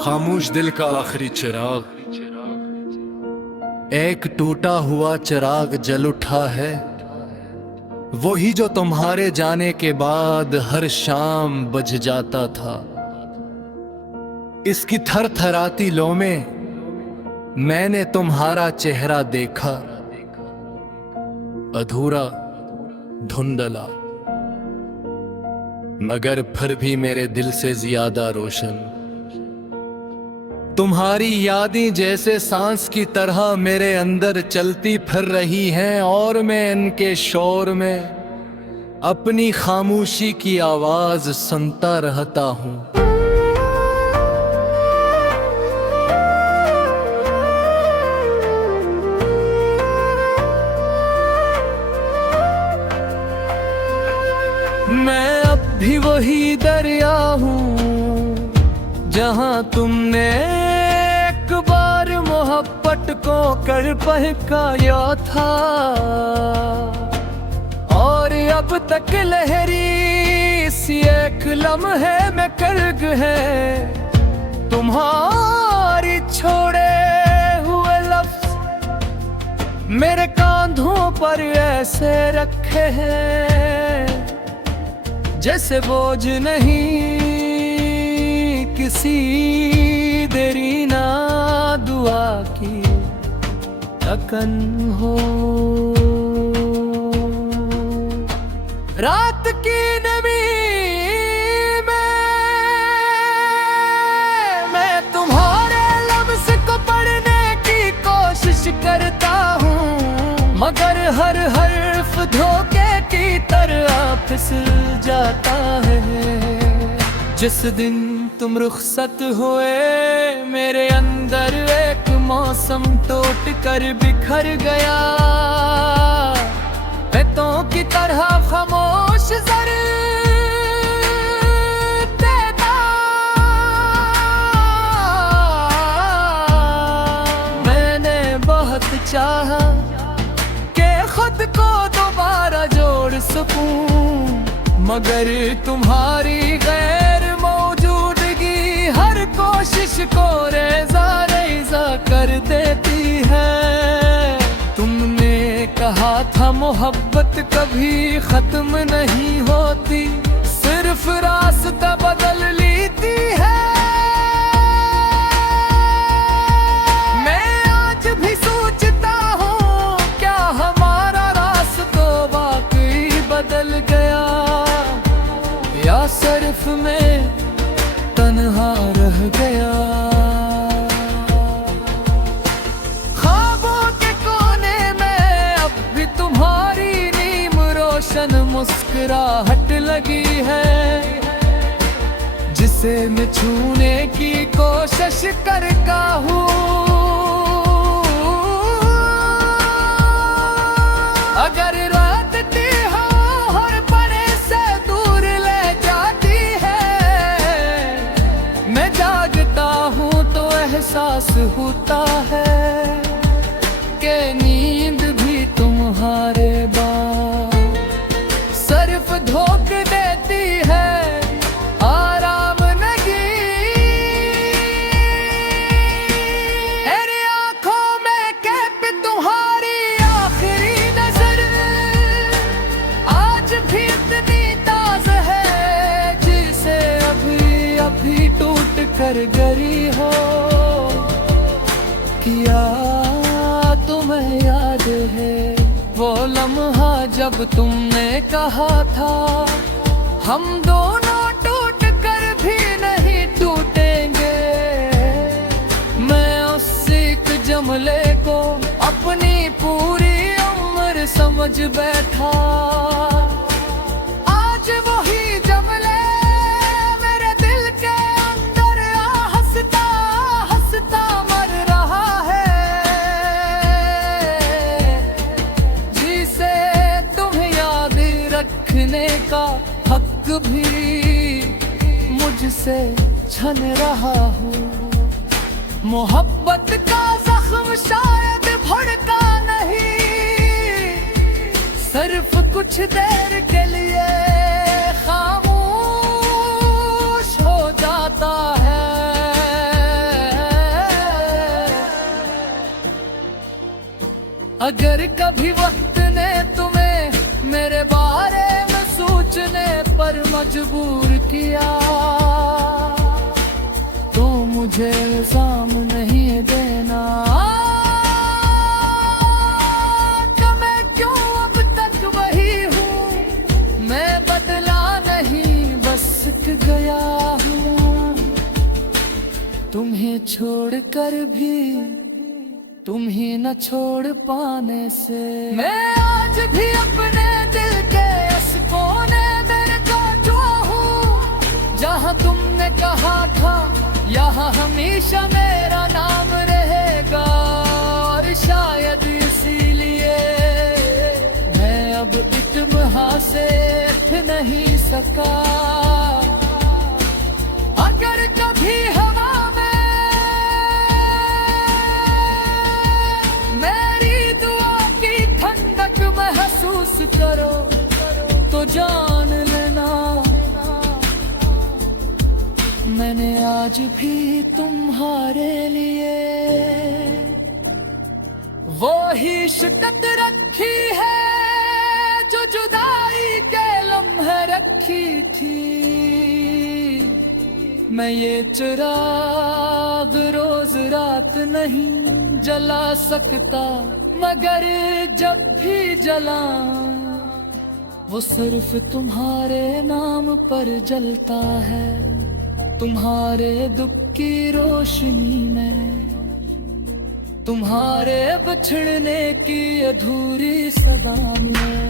खामोश दिल का आखिरी चिराग, एक टूटा हुआ चिराग जल उठा है, वही जो तुम्हारे जाने के बाद हर शाम बुझ जाता था। इसकी थरथराती लौ में मैंने तुम्हारा चेहरा देखा, अधूरा धुंधला मगर फिर भी मेरे दिल से ज्यादा रोशन। तुम्हारी यादें जैसे सांस की तरह मेरे अंदर चलती फिर रही हैं और मैं इनके शोर में अपनी खामोशी की आवाज सुनता रहता हूं। मैं अब भी वही दरिया हूँ जहाँ तुमने एक बार मोहब्बत को कर बहकाया था, और अब तक लहरी सी एक लम्हे में कर्ग है तुम्हारी छोड़े हुए लफ्ज मेरे कांधों पर ऐसे रखे हैं जैसे बोझ नहीं किसी देरी ना दुआ की थकन हो। रात की नमी में मैं तुम्हारे लफ्ज़ को पढ़ने की कोशिश करता हूँ, मगर हर हर्फ धोखे की तरह फिसल जाता है। जिस दिन तुम रुखसत हुए मेरे अंदर एक मौसम टूट कर बिखर गया, रेतों की तरह खामोश जर देता। मैंने बहुत चाहा कि खुद को दोबारा जोड़ सकूं, मगर तुम्हारी गैर मौजूदगी हर कोशिश को रेजा रेजा कर देती है। तुमने कहा था मोहब्बत कभी खत्म नहीं होती, सिर्फ रास्ता बदल लेती है। मैं आज भी सोचता हूँ क्या हमारा रास्ता वाकई बदल गया, या सिर्फ मैं तन्हा रह गया। ख्वाबों के कोने में अब भी तुम्हारी नीम रोशन मुस्कुराहट लगी है, जिसे मैं छूने की कोशिश करता हूँ। अगर एहसास होता है कि नींद भी तुम्हारे बाद सिर्फ धोखे देती है, आराम नहीं। मेरी आंखों में कैप तुम्हारी आखिरी नजर आज भी इतनी ताज़ा है, जिसे अभी अभी टूट कर गिरी हो। क्या तुम्हें याद है वो लम्हा जब तुमने कहा था हम दोनों टूट कर भी नहीं टूटेंगे। मैं उस एक जुमले को अपनी पूरी उम्र समझ बैठा, आज वही जुमले मेरे दिल के अंदर हंसता हंसता मर रहा है। जिसे तुम्हें याद रखने का हक भी मुझसे छन रहा हूँ। मोहब्बत का जख्म शायद भड़का नहीं, सिर्फ कुछ देर के लिए खामोश हो जाता है। अगर कभी वक्त ने तुम्हें मेरे बारे में सोचने पर मजबूर किया तो मुझे इल्जाम नहीं देना कि मैं क्यों अब तक वही हूँ। मैं बदला नहीं, बस सीख गया हूँ। तुम्हें छोड़कर भी तुम ही न छोड़ पाने से मैं आज भी अपने दिल के इस कोने में जो हूँ जहाँ तुमने कहा था यहाँ हमेशा मेरा नाम रहेगा। और शायद इसीलिए मैं अब इत्मीनान से उठ नहीं सका। अगर कभी हवा महसूस करो तो जान लेना मैंने आज भी तुम्हारे लिए वो ही शिद्दत रखी है जो जुदाई के लम्हे रखी थी। मैं ये चिराग रोज रात नहीं जला सकता, मगर जब भी जला वो सिर्फ तुम्हारे नाम पर जलता है। तुम्हारे दुख की रोशनी में, तुम्हारे बिछड़ने की अधूरी सदा में।